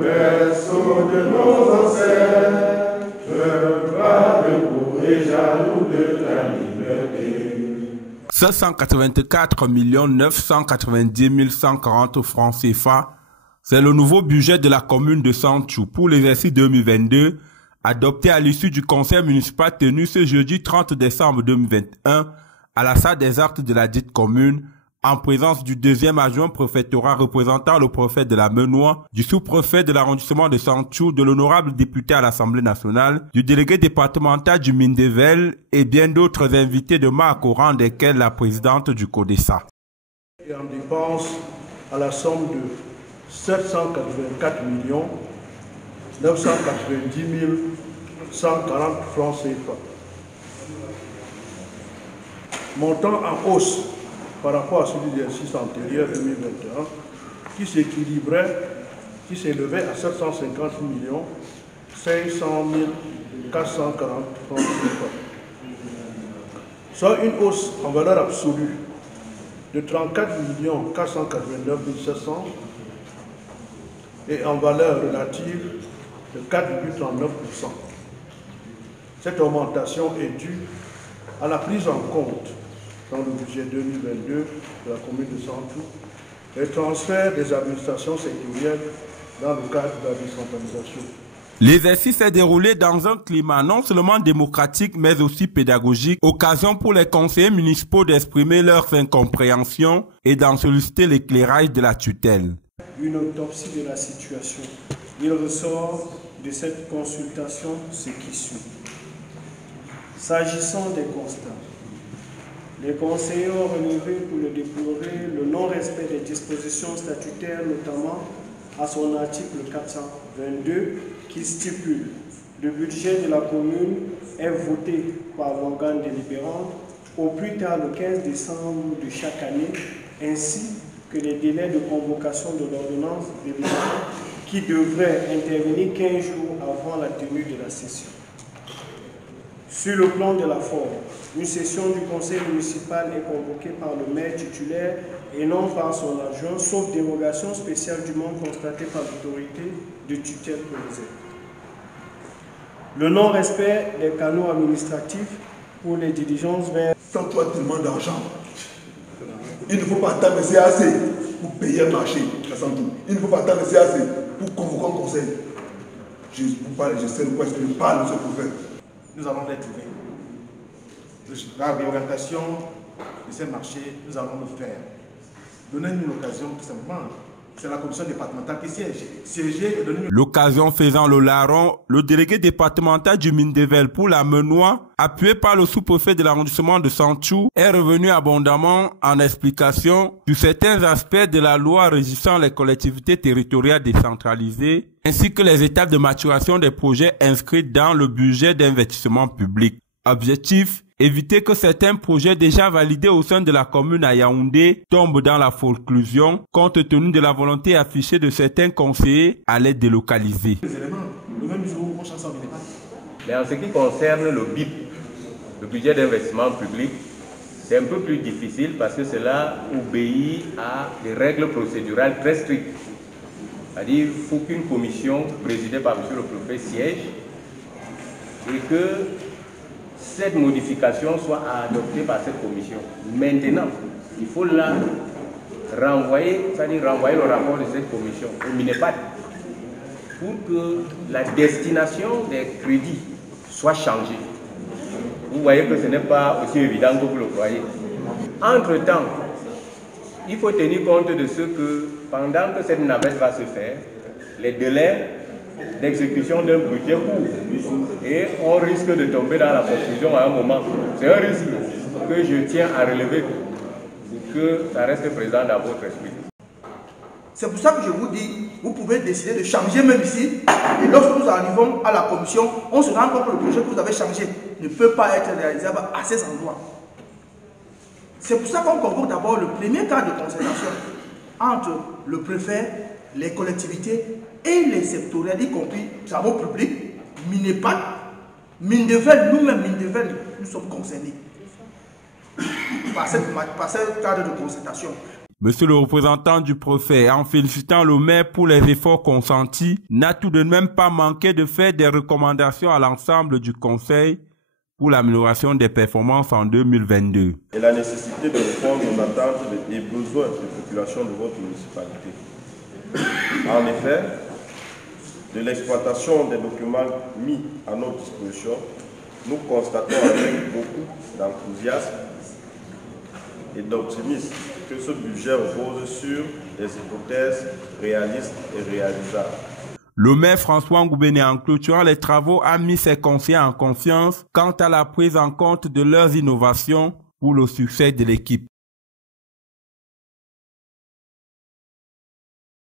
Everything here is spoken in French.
berceau de nos ancêtres, bras debout et jaloux de la liberté. 784 990 140 francs CFA, c'est le nouveau budget de la commune de Santhiou pour l'exercice 2022, adopté à l'issue du conseil municipal tenu ce jeudi 30 décembre 2021 à la salle des actes de la dite commune, en présence du deuxième adjoint préfectoral représentant le préfet de la Menoie, du sous-préfet de l'arrondissement de Santhiou, de l'honorable député à l'Assemblée nationale, du délégué départemental du Mindevelle et bien d'autres invités de marque au rang desquels la présidente du CODESA. Et en dépense à la somme de 784 990 140 francs CFA. Montant en hausse par rapport à celui de l'exercice antérieur 2021, qui s'élevait à 750 500 440 francs CFA. Soit une hausse en valeur absolue de 34 489 700 et en valeur relative de 4,39%. Cette augmentation est due à la prise en compte dans le budget 2022 de la commune de Santhiou, les transferts des administrations sectorielles dans le cadre de la décentralisation. L'exercice s'est déroulé dans un climat non seulement démocratique mais aussi pédagogique, occasion pour les conseillers municipaux d'exprimer leurs incompréhensions et d'en solliciter l'éclairage de la tutelle. Une autopsie de la situation. Il ressort de cette consultation ce qui suit. S'agissant des constats, les conseillers ont relevé pour le déplorer le non-respect des dispositions statutaires, notamment à son article 422 qui stipule le budget de la commune est voté par l'organe délibérant au plus tard le 15 décembre de chaque année, ainsi que les délais de convocation de l'ordonnance délibérante qui devrait intervenir 15 jours avant la tenue de la session. Sur le plan de la forme, une session du conseil municipal est convoquée par le maire titulaire et non par son adjoint, sauf dérogation spéciale du manque constaté par l'autorité de tutelle proposée. Le non-respect des canaux administratifs pour les diligences vers... Quand tu as tellement d'argent, il ne faut pas attendre le CAC pour payer un marché à Santhiou. Il ne faut pas attendre le CAC pour convoquer un conseil. Je sais de quoi je parle, monsieur le préfet. Nous allons les trouver. La réorientation de ces marchés, nous allons le faire. Donnez-nous l'occasion, tout simplement. C'est la commission départementale qui siège. Siéger et donner... L'occasion faisant le larron, le délégué départemental du Mindevelle pour la Menoie, appuyé par le sous-préfet de l'arrondissement de Santhiou, est revenu abondamment en explication sur certains aspects de la loi régissant les collectivités territoriales décentralisées, ainsi que les étapes de maturation des projets inscrits dans le budget d'investissement public. Objectif: éviter que certains projets déjà validés au sein de la commune à Yaoundé tombent dans la forclusion, compte tenu de la volonté affichée de certains conseillers à les délocaliser. Mais en ce qui concerne le BIP, le budget d'investissement public, c'est un peu plus difficile parce que cela obéit à des règles procédurales très strictes. C'est-à-dire qu'il faut qu'une commission présidée par M. le préfet siège et que cette modification soit adoptée par cette commission. Maintenant, il faut la renvoyer, c'est-à-dire renvoyer le rapport de cette commission au MINEPAD pour que la destination des crédits soit changée. Vous voyez que ce n'est pas aussi évident que vous le croyez. Entre-temps, il faut tenir compte de ce que, pendant que cette navette va se faire, les délais d'exécution d'un budget court et on risque de tomber dans la confusion à un moment. C'est un risque que je tiens à relever pour que ça reste présent dans votre esprit. C'est pour ça que je vous dis, vous pouvez décider de changer même ici. Et lorsque nous arrivons à la commission, on se rend compte que le projet que vous avez changé ne peut pas être réalisable à ces endroits. C'est pour ça qu'on convoque d'abord le premier cas de concertation entre le préfet, les collectivités et les sectoriels, y compris travaux publics, MINEPAD, Mindevelle, nous-mêmes Mindevelle, nous sommes concernés par ce cadre de concertation. Monsieur le représentant du préfet, en félicitant le maire pour les efforts consentis, n'a tout de même pas manqué de faire des recommandations à l'ensemble du conseil pour l'amélioration des performances en 2022. Et la nécessité de répondre aux attentes et besoins des populations de votre municipalité. En effet, de l'exploitation des documents mis à notre disposition, nous constatons avec beaucoup d'enthousiasme et d'optimisme que ce budget repose sur des hypothèses réalistes et réalisables. Le maire François Ngoubéné, en clôturant les travaux, a mis ses conseillers en confiance quant à la prise en compte de leurs innovations pour le succès de l'équipe.